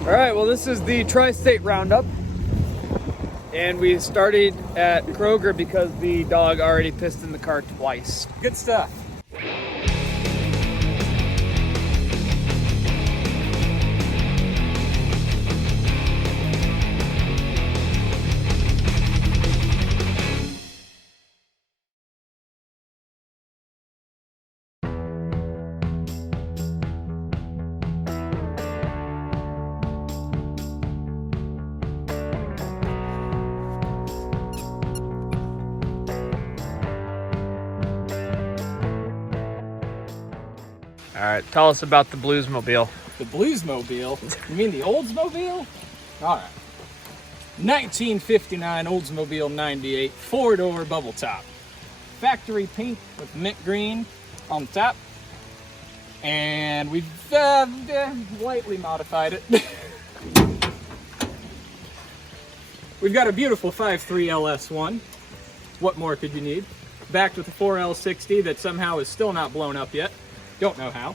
All right, well, this is the Tri-State Roundup. And we started at Kroger because the dog already pissed in the car twice. Good stuff. All right, tell us about the Bluesmobile. The Bluesmobile? You mean the Oldsmobile? All right. 1959 Oldsmobile 98 four-door bubble top. Factory pink with mint green on the top. And we've lightly modified it. We've got a beautiful 5.3 LS1. What more could you need? Backed with a 4L60 that somehow is still not blown up yet. Don't know how.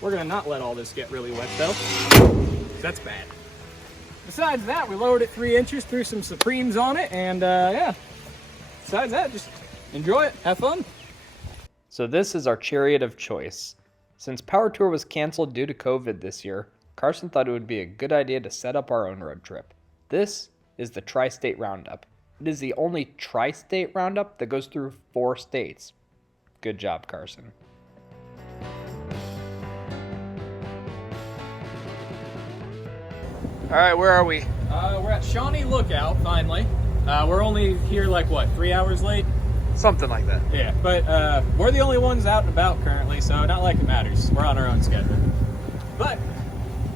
We're gonna not let all this get really wet though. That's bad. Besides that, we lowered it 3 inches, threw some Supremes on it, and yeah. Besides that, just enjoy it, have fun. So this is our chariot of choice. Since Power Tour was canceled due to COVID this year, Karson thought it would be a good idea to set up our own road trip. This is the Tri-State Roundup. It is the only Tri-State Roundup that goes through 4 states. Good job, Karson. All right, where are we? We're at Shawnee Lookout, finally. We're only here like, what, 3 hours late? Something like that. Yeah, but we're the only ones out and about currently, so not like it matters. We're on our own schedule. But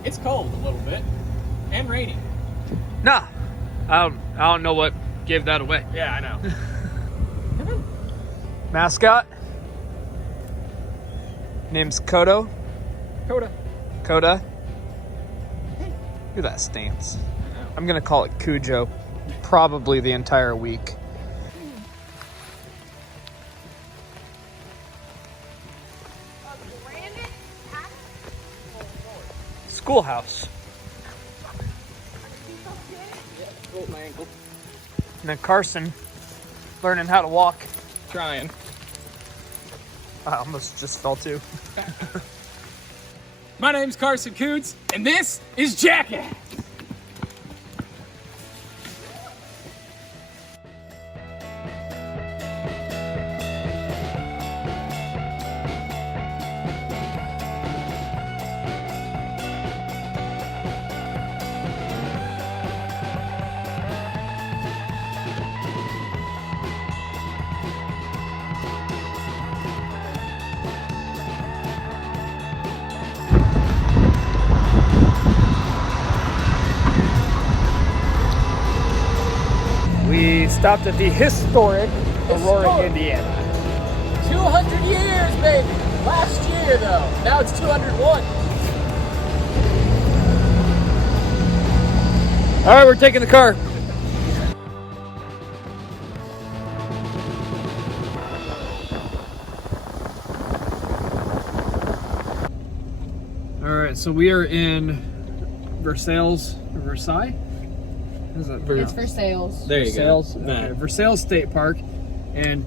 it's cold a little bit, and rainy. Nah, I don't know what gave that away. Yeah, I know. Mascot? Name's Kodo. Coda. Look at that stance. I'm gonna call it Cujo, probably the entire week. Schoolhouse. Rolled my ankle. And then Karson learning how to walk. Trying. I almost just fell too. My name's Karson Coots, and this is Jackass. We stopped at the historic Aurora, Indiana. 200 years, baby. Last year, though. Now it's 201. All right, we're taking the car. All right, so we are in Versailles? Is it It's for sales. There you go. go. Versailles State Park, and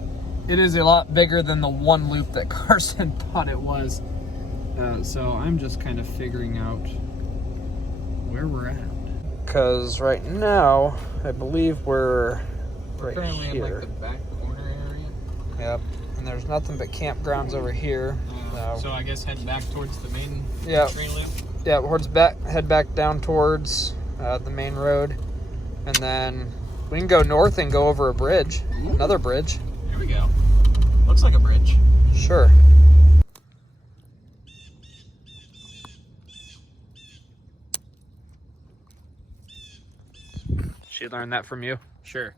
it is a lot bigger than the one loop that Karson thought it was. So I'm just kind of figuring out where we're at. Because right now, I believe we're right Currently here. in like the back corner area. Yep. And there's nothing but campgrounds over here. So I guess head back towards the main train loop. Yeah, head back down towards the main road. And then we can go north and go over a bridge. Ooh. Another bridge. There we go. Looks like a bridge. Sure. She learned that from you? Sure.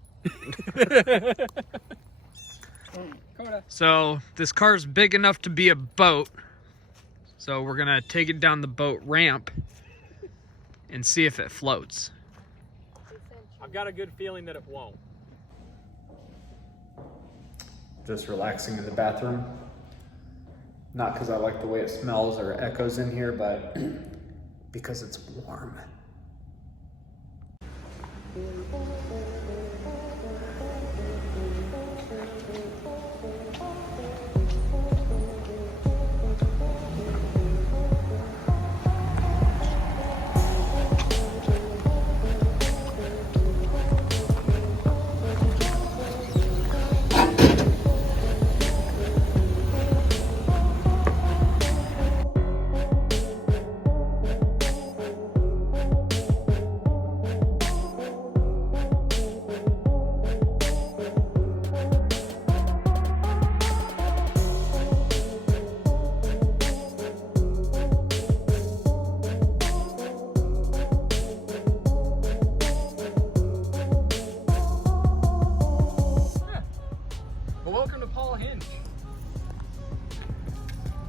So this car's big enough to be a boat. So we're gonna take it down the boat ramp and see if it floats. I've got a good feeling that it won't. Just relaxing in the bathroom. Not because I like the way it smells or echoes in here, but because it's warm.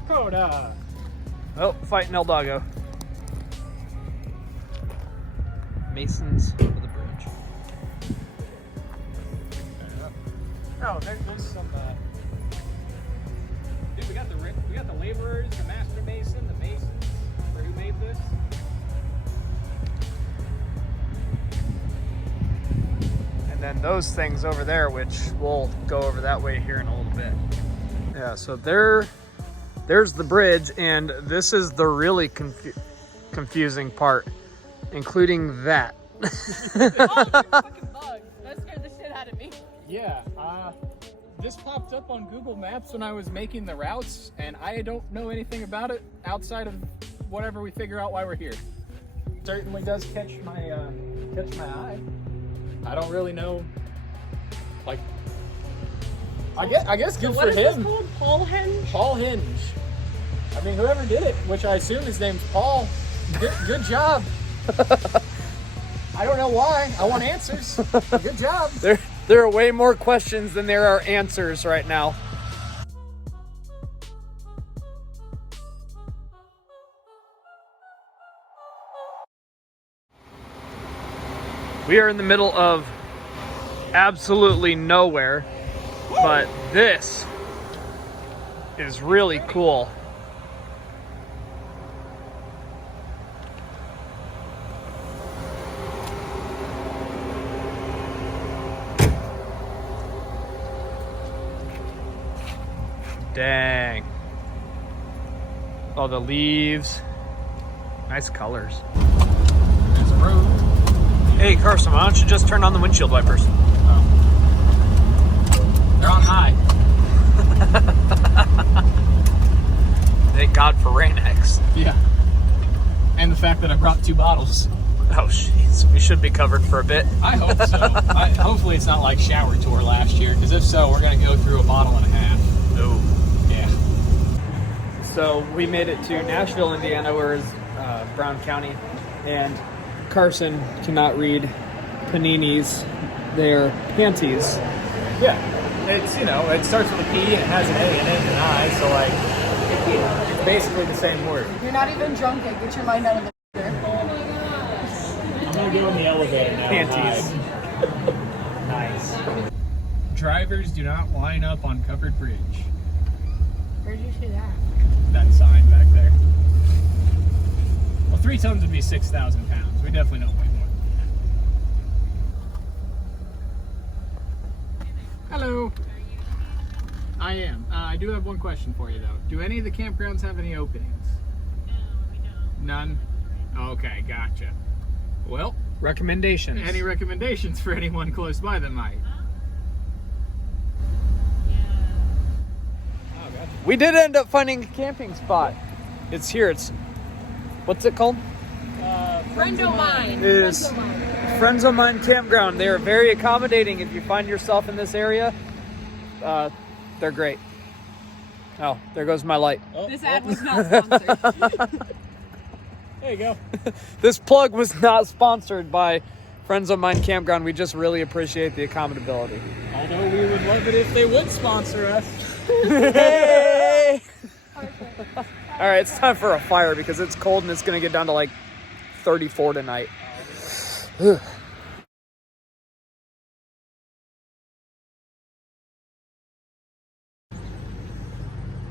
Coda. Oh, fighting El Dago. Masons for the bridge. Oh, there's some. Dude, we got the laborers, the master mason, the masons. For who made this? And then those things over there, which we'll go over that way here in a little bit. Yeah, so there's the bridge, and this is the really confusing part, including that. Oh, you're a fucking bug. That scared the shit out of me. Yeah, this popped up on Google Maps when I was making the routes, and I don't know anything about it outside of whatever we figure out while we're here. Certainly does catch my eye. I don't really know. Like, I guess good What for is this him. called? Paul Henge? Paul Hinge. I mean, whoever did it, which I assume his name's Paul. Good job. I don't know why. I want answers. Good job. There are way more questions than there are answers right now. We are in the middle of absolutely nowhere, but this is really cool. Dang. All the leaves. Nice colors. There's a road. Hey, Karson, why don't you just turn on the windshield wipers? They're on high. Thank God for Rain-X. Yeah. And the fact that I brought 2 bottles. Oh, jeez. We should be covered for a bit. I hope so. Hopefully it's not like shower tour last year, because if so, we're going to go through a bottle and a half. No. Yeah. So we made it to Nashville, Indiana, where is Brown County, and Karson cannot read paninis. They're panties. Yeah. It's, it starts with a P and it has an A in it and an I, so like, it's basically the same word. You're not even drunk yet. Get your mind out of the picture. Oh my gosh. I'm going to go in the elevator now. Panties. Nice. Drivers do not line up on covered bridge. Where'd you see that? That sign back there. Well, 3 tons would be 6,000 pounds. We definitely don't weigh more. Hello. I am. I do have one question for you, though. Do any of the campgrounds have any openings? No, we don't. None? Okay, gotcha. Well, Recommendations. any recommendations for anyone close by that might? We did end up finding a camping spot. It's here. It's, what's it called? Friend of mine. It is Friends of Mine Campground. They are very accommodating. If you find yourself in this area, they're great. Oh, there goes my light. This ad was not sponsored. There you go. This plug was not sponsored by Friends of Mine Campground. We just really appreciate the accommodability. Although we would love it if they would sponsor us. Hey! All right, it's time for a fire because it's cold and it's going to get down to like 34 tonight.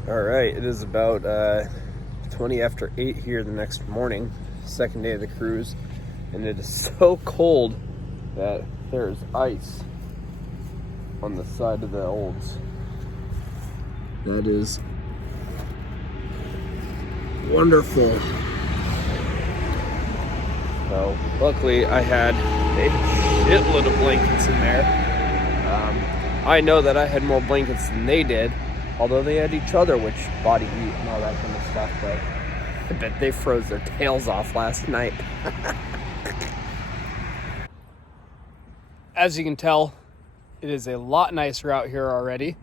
All right, it is about 20 after 8 here the next morning, second day of the cruise, and it is so cold that there's ice on the side of the Olds. That is wonderful. So luckily I had a shitload of blankets in there. I know that I had more blankets than they did, although they had each other, which body heat and all that kind of stuff, but I bet they froze their tails off last night. As you can tell, it is a lot nicer out here already.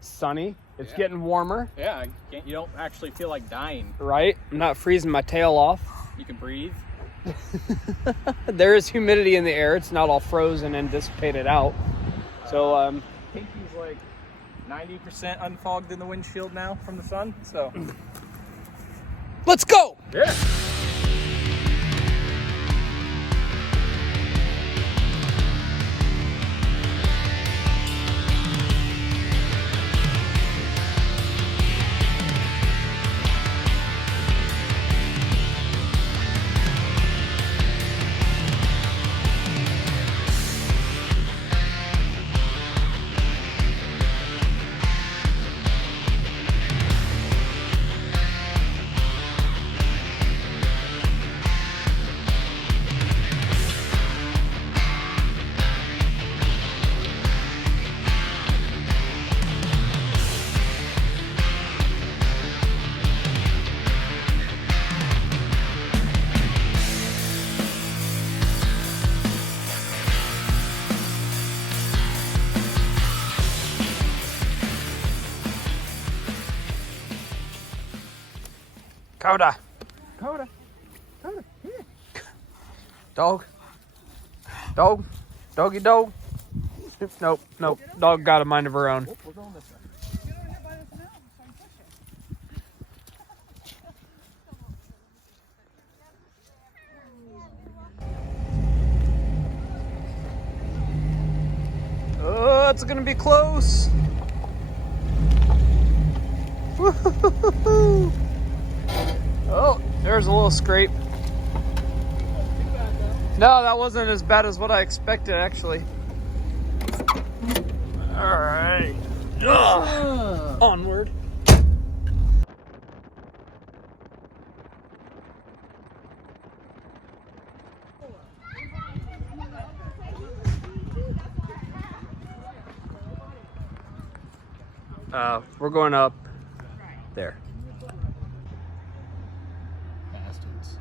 Sunny. It's getting warmer. Yeah, you don't actually feel like dying. Right? I'm not freezing my tail off. You can breathe. There is humidity in the air. It's not all frozen and dissipated out. So, Pinky's like 90% unfogged in the windshield now from the sun, so. Let's go! Yeah. Coda. Coda. Dog. Dog. Doggy dog. Nope. Dog got a mind of her own. We're going this way. Oh, it's gonna be close. Woo-hoo-hoo-hoo. Oh, there's a little scrape. No, that wasn't as bad as what I expected, actually. All right. Onward. We're going up there. Bastards.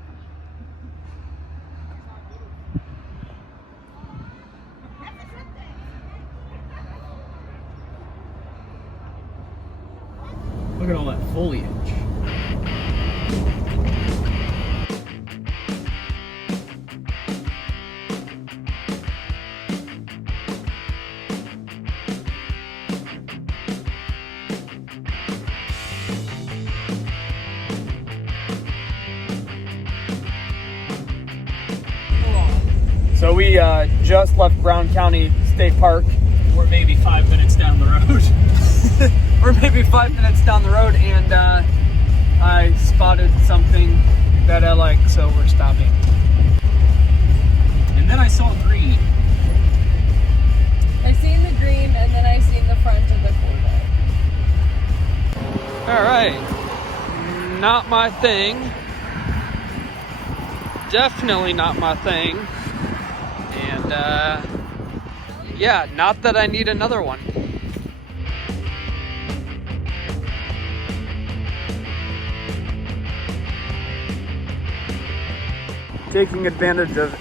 Look at all that foliage. So we just left Brown County State Park. We're maybe 5 minutes down the road. We're maybe 5 minutes down the road, and I spotted something that I like, so we're stopping. And then I saw green. I seen the green and then I seen the front of the Corvette. All right, not my thing. Definitely not my thing. And yeah, not that I need another one. Taking advantage of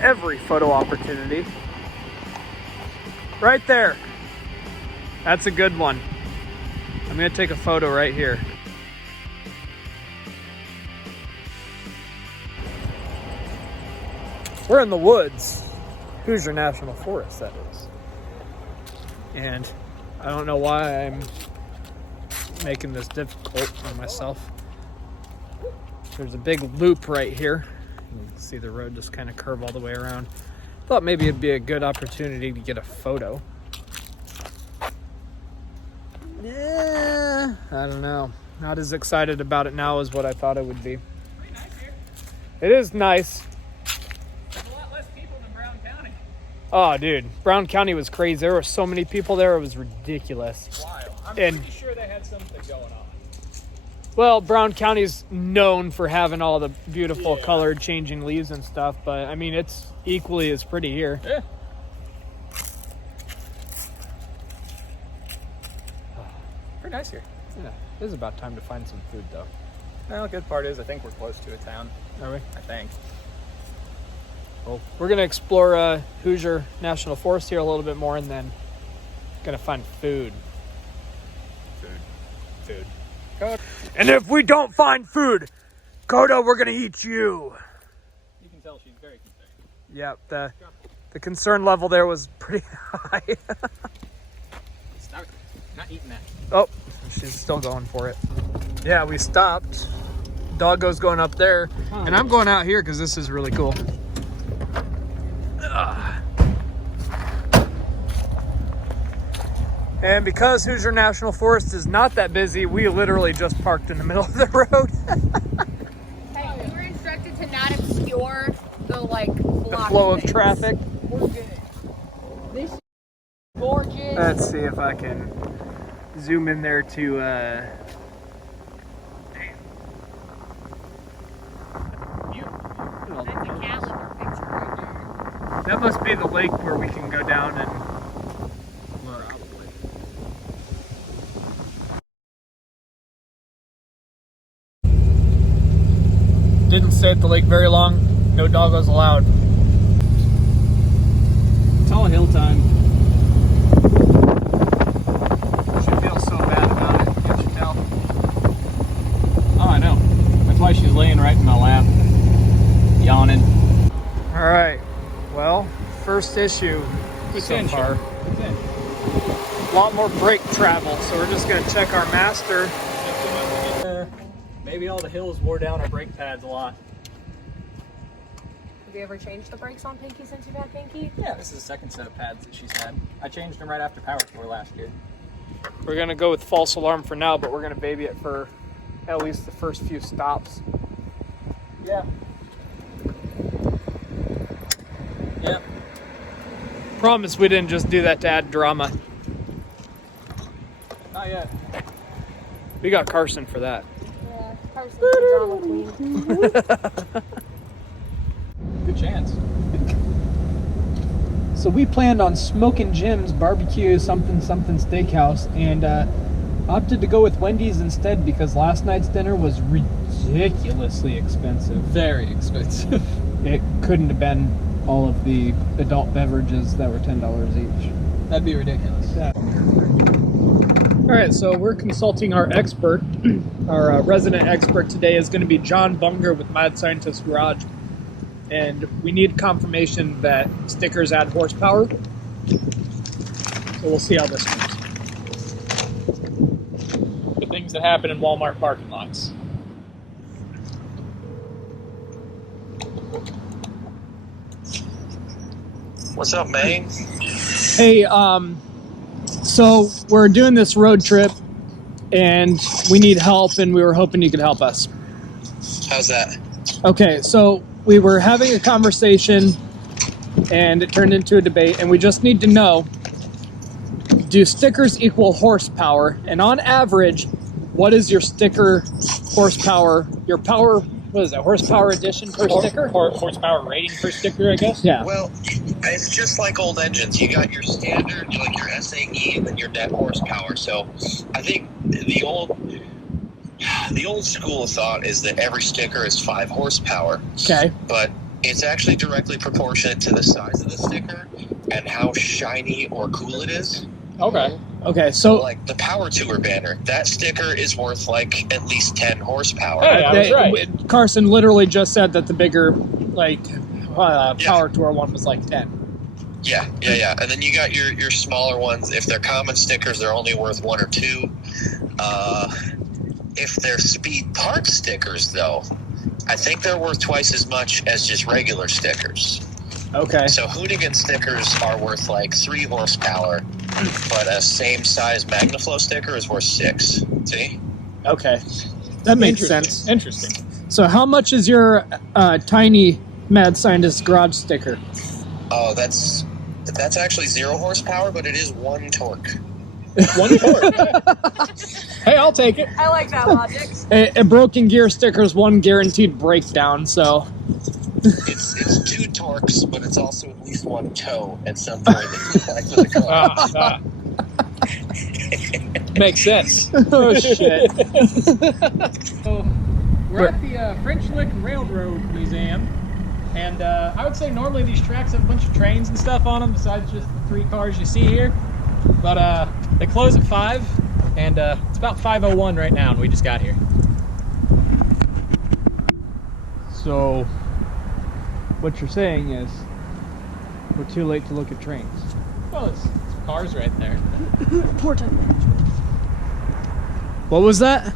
every photo opportunity. Right there. That's a good one. I'm gonna take a photo right here. We're in the woods. Hoosier National Forest, that is. And I don't know why I'm making this difficult on myself. There's a big loop right here. You can see the road just kind of curve all the way around. Thought maybe it'd be a good opportunity to get a photo. Yeah, I don't know. Not as excited about it now as what I thought it would be. Pretty nice here. It is nice. There's a lot less people than Brown County. Oh, dude, Brown County was crazy. There were so many people there. It was ridiculous. Wild. I'm And- pretty sure they had something going on. Well, Brown County's known for having all the beautiful Yeah. colored changing leaves and stuff, but I mean, it's equally as pretty here. Yeah. Pretty nice here. Yeah, it is about time to find some food, though. Well, the good part is I think we're close to a town. Are we? I think. Well, we're gonna explore Hoosier National Forest here a little bit more, and then gonna find food. Food. And if we don't find food, Coda, we're gonna eat you. You can tell she's very concerned. Yep, the concern level there was pretty high. Stop it. I'm not eating that. Oh, she's still going for it. Yeah, we stopped. Doggo's going up there, and I'm going out here because this is really cool. And because Hoosier National Forest is not that busy, we literally just parked in the middle of the road. Hey, we were instructed to not obscure the The flow of traffic. We're good. This is gorgeous. Let's see if I can zoom in there to That's a caliber picture right there. that must be the lake where we can go down and didn't stay at the lake very long. No doggos allowed. It's all hill time. She feels so bad about it. Can't you tell? Oh, I know. That's why she's laying right in my lap, yawning. All right. Well, first issue It's so in, far. Sean. It's in. A lot more brake travel, so we're just gonna check our master. Maybe all the hills wore down our brake pads a lot. Have you ever changed the brakes on Pinky since you've had Pinky? Yeah, this is the second set of pads that she's had. I changed them right after Power Tour last year. We're gonna go with false alarm for now, but we're gonna baby it for at least the first few stops. Yeah. Yep. Promise we didn't just do that to add drama. Not yet. We got Karson for that. Yeah, Carson's the drama queen. Good chance. So we planned on Smokin' Jim's Barbecue something steakhouse, and opted to go with Wendy's instead because last night's dinner was ridiculously expensive. Very expensive. It couldn't have been all of the adult beverages that were $10 each. That'd be ridiculous. All right, so we're consulting our expert. Our resident expert today is going to be John Bunger with Mad Scientist Garage. And we need confirmation that stickers add horsepower. So we'll see how this goes. The things that happen in Walmart parking lots. What's up, man? Hey, so we're doing this road trip and we need help, and we were hoping you could help us. How's that? Okay, so we were having a conversation and it turned into a debate, and we just need to know, do stickers equal horsepower? And on average, what is your sticker horsepower, your power, what is that, horsepower addition per sticker? Horsepower rating per sticker, I guess? Yeah. Well, it's just like old engines. You got your standard, like your SAE, and then your net horsepower. So I think the old school of thought is that every sticker is 5 horsepower. Okay. But it's actually directly proportionate to the size of the sticker and how shiny or cool it is. Okay. Okay, so Like the Power Tour banner, that sticker is worth like at least 10 horsepower. Yeah, that's right. Carson literally just said that the bigger, like, Power Tour one was like 10. Yeah. And then you got your smaller ones. If they're common stickers, they're only worth 1 or 2. If they're speed park stickers, though, I think they're worth twice as much as just regular stickers. Okay. So Hoonigan stickers are worth like 3 horsepower, but a same size MagnaFlow sticker is worth 6. See? Okay. That makes sense. Interesting. So how much is your tiny Mad Scientist Garage sticker? Oh, that's That's actually 0 horsepower, but it is 1 torque. 1 torque. Hey, I'll take it. I like that logic. A broken gear sticker is 1 guaranteed breakdown, so. It's 2 torques, but it's also at least 1 toe at some point with the car. Makes sense. Oh, shit. So, we're at the French Lick Railroad Museum, and I would say normally these tracks have a bunch of trains and stuff on them besides just the 3 cars you see here, but they close at 5, and it's about 5:01 right now, and we just got here. So, what you're saying is, we're too late to look at trains. Well, it's cars right there. Poor time management. What was that?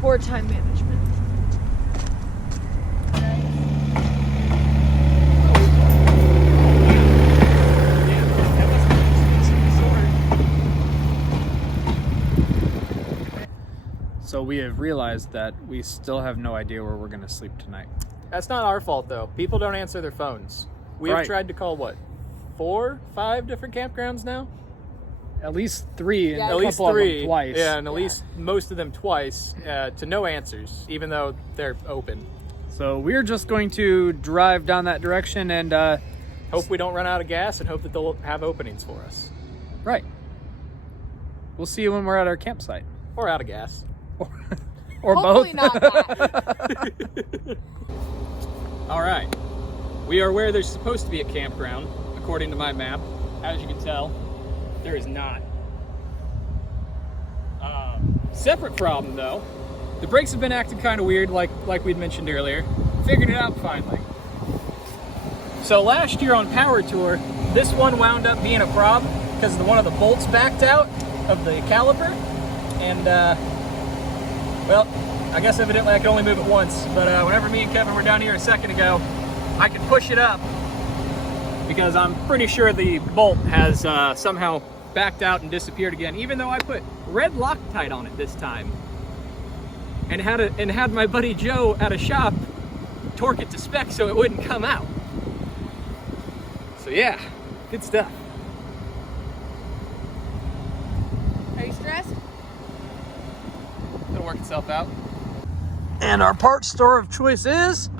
Poor time management. So we have realized that we still have no idea where we're going to sleep tonight. That's not our fault, though. People don't answer their phones. We have Right. tried to call, what, 4, 5 different campgrounds now? At least 3, and Yeah, a At least couple of 3. them twice. Yeah, and at least most of them twice to no answers, even though they're open. So we're just going to drive down that direction and, Hope we don't run out of gas and hope that they'll have openings for us. right. We'll see you when we're at our campsite. Or out of gas. Or Hopefully both. not that. All right. We are where there's supposed to be a campground, according to my map. As you can tell, there is not. Separate problem, though. The brakes have been acting kind of weird, like we'd mentioned earlier. Figured it out finally. So last year on Power Tour, this one wound up being a problem because one of the bolts backed out of the caliper, and well, I guess evidently I could only move it once. But whenever me and Kevin were down here a second ago, I could push it up because I'm pretty sure the bolt has somehow backed out and disappeared again, even though I put red Loctite on it this time and had my buddy Joe at a shop torque it to spec so it wouldn't come out. So yeah, good stuff. Are you stressed? It'll work itself out. And our parts store of choice is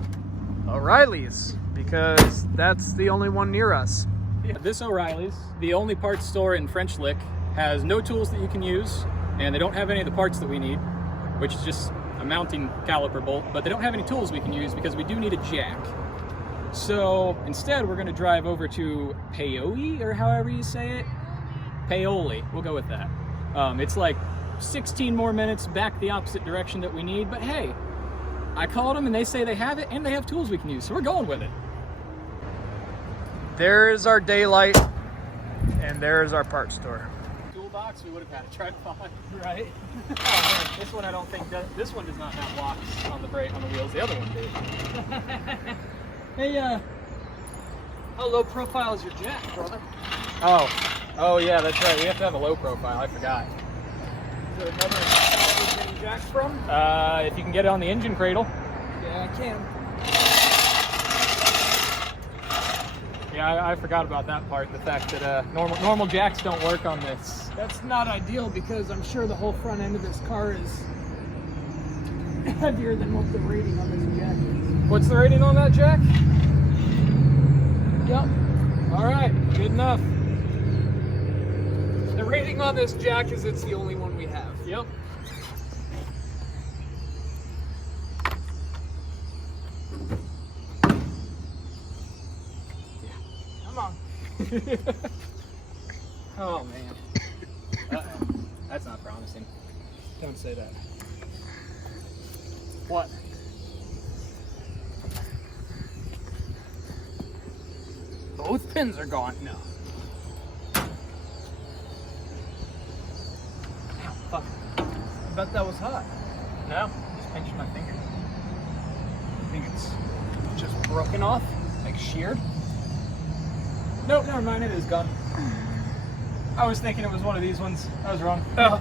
O'Reilly's, because that's the only one near us. Yeah, this O'Reilly's, the only parts store in French Lick, has no tools that you can use, and they don't have any of the parts that we need, which is just a mounting caliper bolt, but they don't have any tools we can use because we do need a jack. So instead, we're gonna drive over to Paoli, or however you say it. Paoli, we'll go with that. It's like 16 more minutes back the opposite direction that we need, but hey, I called them and they say they have it and they have tools we can use, so we're going with it. There's our daylight, and there's our parts store. Toolbox, we would have had a tripod, right? This one I don't think does. This one does not have locks on the brake on the wheels. The other one did. Hey, how low profile is your jack, brother? Oh yeah, that's right. We have to have a low profile. I forgot. Is there another place getting jacks from? If you can get it on the engine cradle. Yeah, I can. Yeah, I forgot about that part. The fact that normal jacks don't work on this. That's not ideal because I'm sure the whole front end of this car is heavier than what the rating on this jack is. What's the rating on that jack? Yep. All right, good enough. The rating on this jack is it's the only one we have. Yep. Come on. Oh man. Uh-oh. That's not promising. Don't say that. What? Both pins are gone. No. Ow, fuck. I bet that was hot. No, just pinched my finger. I think it's just broken off, like sheared. Nope, never mind. It is gone. I was thinking it was one of these ones. I was wrong. Oh.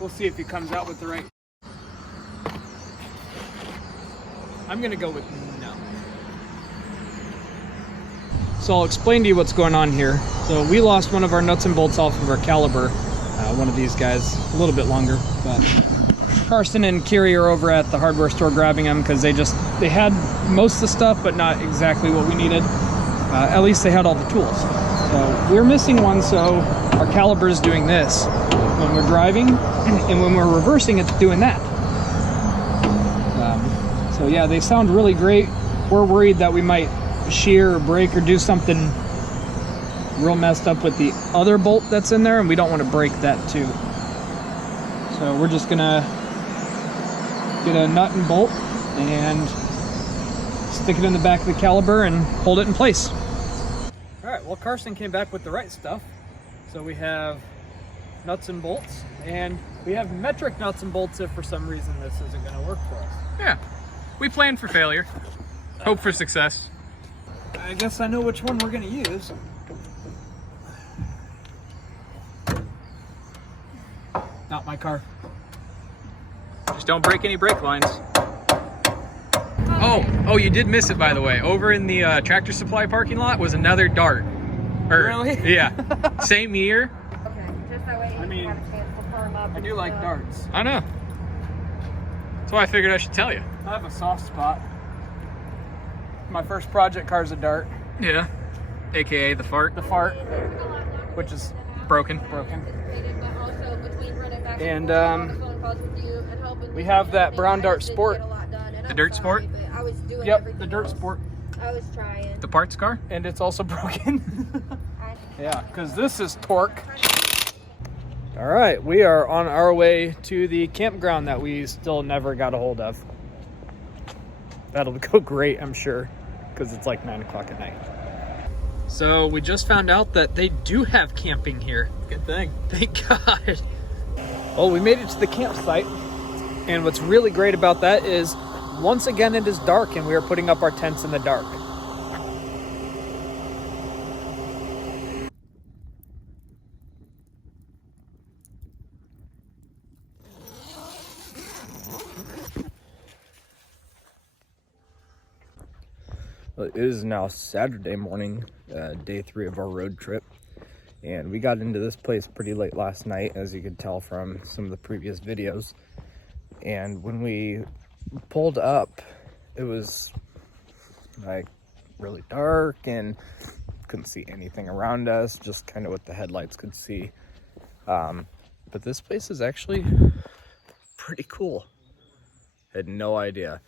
We'll see if he comes out with the right. I'm gonna go with no. So I'll explain to you what's going on here. So we lost one of our nuts and bolts off of our caliber. One of these guys, a little bit longer, but Karson and Kiri are over at the hardware store grabbing them because they had most of the stuff, but not exactly what we needed. At least they had all the tools. So we're missing one, so our caliber is doing this when we're driving, and when we're reversing, it's doing that. So yeah, they sound really great. We're worried that we might shear or break or do something real messed up with the other bolt that's in there, and we don't want to break that too. So we're just gonna get a nut and bolt and stick it in the back of the caliber and hold it in place. All right, well, Karson came back with the right stuff. So we have nuts and bolts, and we have metric nuts and bolts if for some reason this isn't gonna work for us. Yeah, we plan for failure, hope for success. I guess I know which one we're gonna use. Not my car. Just don't break any brake lines. Oh, you did miss it, by the way. Over in the Tractor Supply parking lot was another Dart. Really? Yeah. Same year. Okay, just that way you have a chance to firm up. I do like darts. I know. That's why I figured I should tell you. I have a soft spot. My first project car's a Dart. Yeah. AKA the fart. The fart, which is Broken. And we have that brown Dart Sport. The Dirt Sport? Yep, the Dirt Sport. I was trying. The parts car? And it's also broken. Yeah, because this is torque. All right, we are on our way to the campground that we still never got a hold of. That'll go great, I'm sure, because it's like 9 o'clock at night. So we just found out that they do have camping here. Good thing. Thank God. Well, we made it to the campsite, and what's really great about that is once again it is dark and we are putting up our tents in the dark. Well, it is now Saturday morning, day 3 of our road trip. And we got into this place pretty late last night, as you could tell from some of the previous videos. And when we pulled up, it was like really dark and couldn't see anything around us, just kind of what the headlights could see. But this place is actually pretty cool. Had no idea.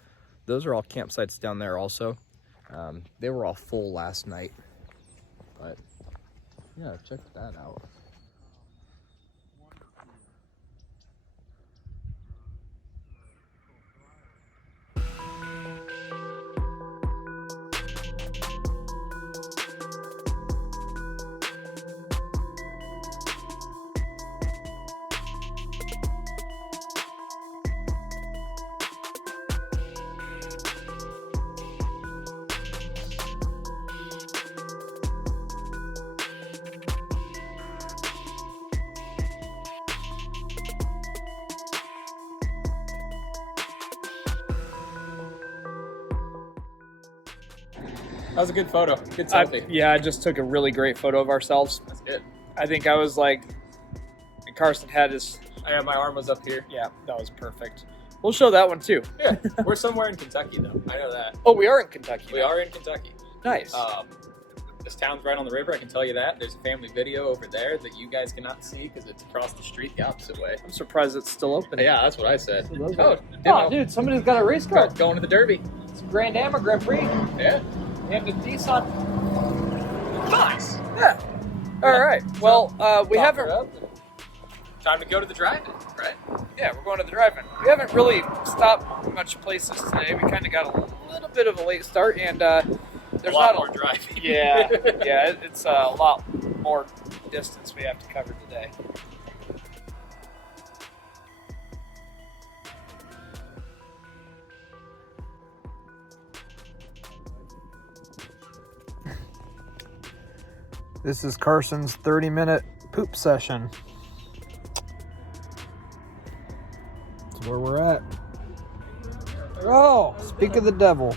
Those are all campsites down there also. They were all full last night, but yeah, check that out. That was a good photo. Good selfie. Yeah, I just took a really great photo of ourselves. That's good. I think I was like, and Karson had his, My arm was up here. yeah, that was perfect. We'll show that one too. Yeah, we're somewhere in Kentucky though. I know that. Oh, we are in Kentucky. We are in Kentucky. Nice. This town's right on the river, I can tell you that. There's a family video over there that you guys cannot see because it's across the street the opposite way. I'm surprised it's still open. Yeah, that's what I said. Oh, dude, somebody's got a race car. Going to the Derby. It's Grand Am or Grand Prix. Yeah. And the Nissan. Nice. Yeah. All right. Well, we haven't. Time to go to the drive-in, right? Yeah, we're going to the drive-in. We haven't really stopped much places today. We kind of got a little bit of a late start, and there's a lot not more driving. Yeah, yeah, it's a lot more distance we have to cover today. This is Karson's 30-minute poop session. That's where we're at. Oh, speak of the devil.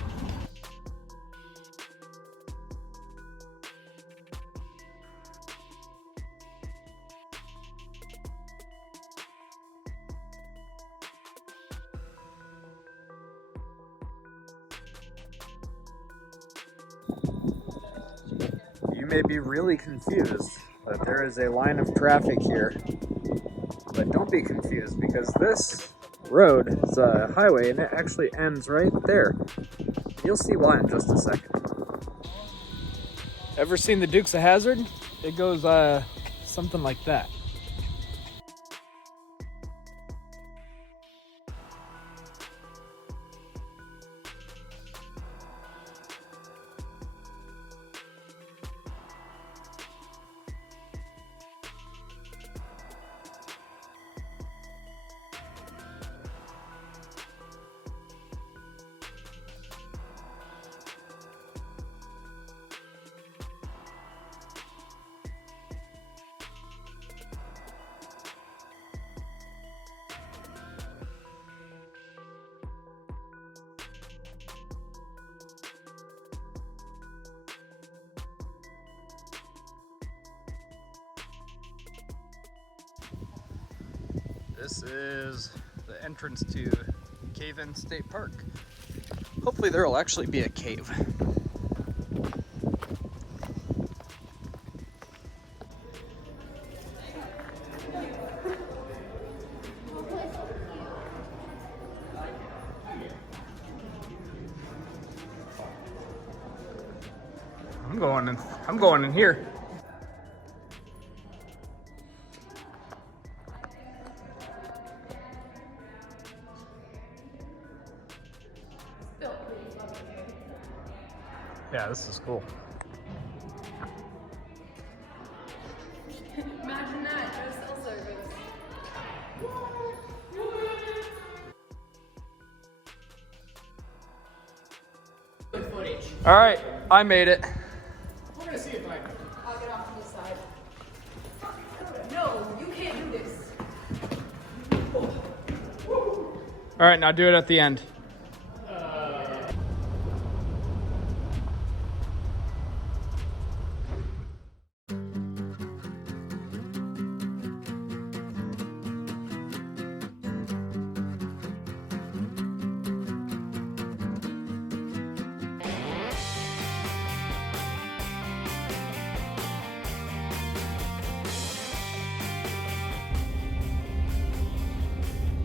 You may be really confused that there is a line of traffic here. But don't be confused because this road is a highway and it actually ends right there. You'll see why in just a second. Ever seen the Dukes of Hazzard? It goes something like that. This is the entrance to Cave-In State Park. Hopefully there will actually be a cave. I'm going in here. Yeah, this is cool. Imagine that, no cell service. All right, I made it. We're gonna see if I can. I'll get off to the side. No, you can't do this. All right, now do it at the end.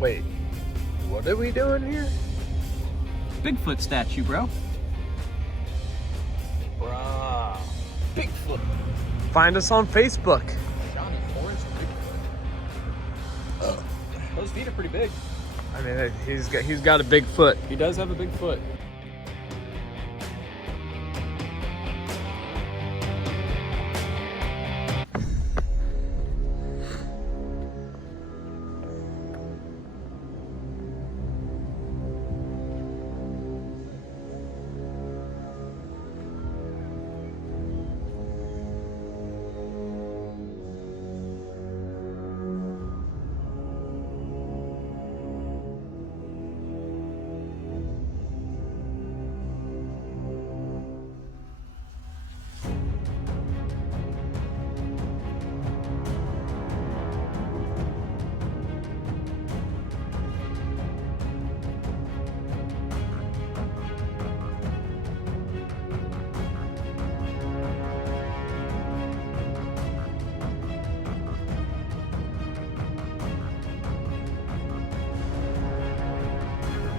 Wait, what are we doing here? Bigfoot statue, bro. Bruh, Bigfoot. Find us on Facebook. Shawnee, 4-inch Bigfoot. Those feet are pretty big. I mean, he's got a big foot. He does have a big foot.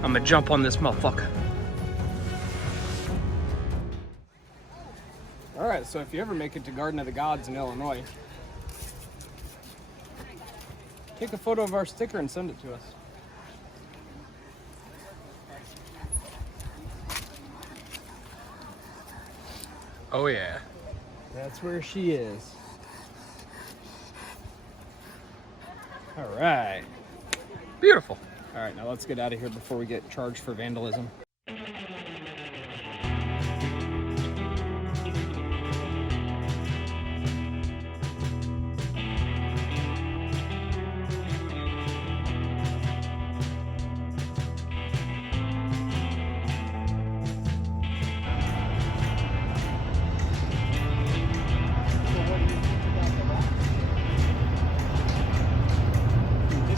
I'm gonna jump on this motherfucker. All right, so if you ever make it to Garden of the Gods in Illinois, take a photo of our sticker and send it to us. Oh yeah. That's where she is. All right. Beautiful. All right, now let's get out of here before we get charged for vandalism.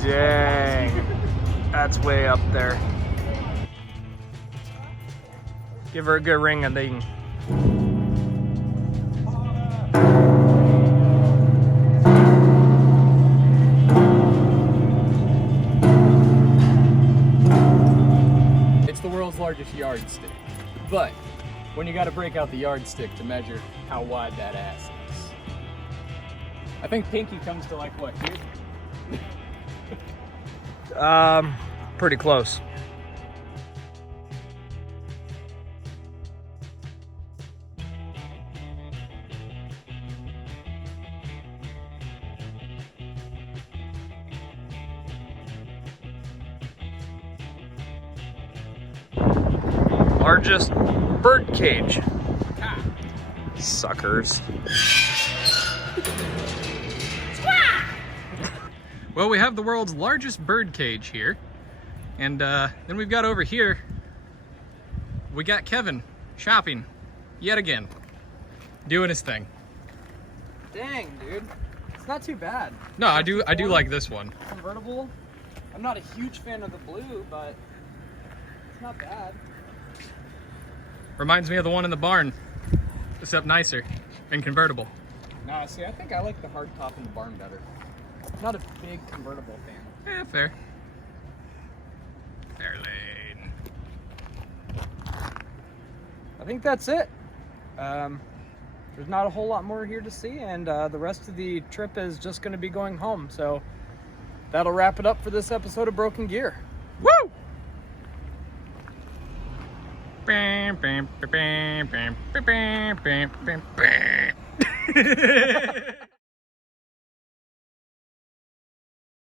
Dang. That's way up there. Give her a good ring and then. It's the world's largest yardstick, but when you got to break out the yardstick to measure how wide that ass is, I think pinky comes to like what, dude? Pretty close. Largest bird cage. Suckers. Well, we have the world's largest bird cage here. And then we've got over here, we got Kevin shopping yet again, doing his thing. Dang, dude. It's not too bad. No, I do like this one. Convertible. I'm not a huge fan of the blue, but it's not bad. Reminds me of the one in the barn, except nicer and convertible. Nah, see, I think I like the hard top in the barn better. Not a big convertible fan. Yeah, fair. Fair lane. I think that's it. There's not a whole lot more here to see, and the rest of the trip is just going to be going home. So that'll wrap it up for this episode of Broken Gear. Woo! Bam, bam, bam, bam, bam, bam, bam, bam, bam.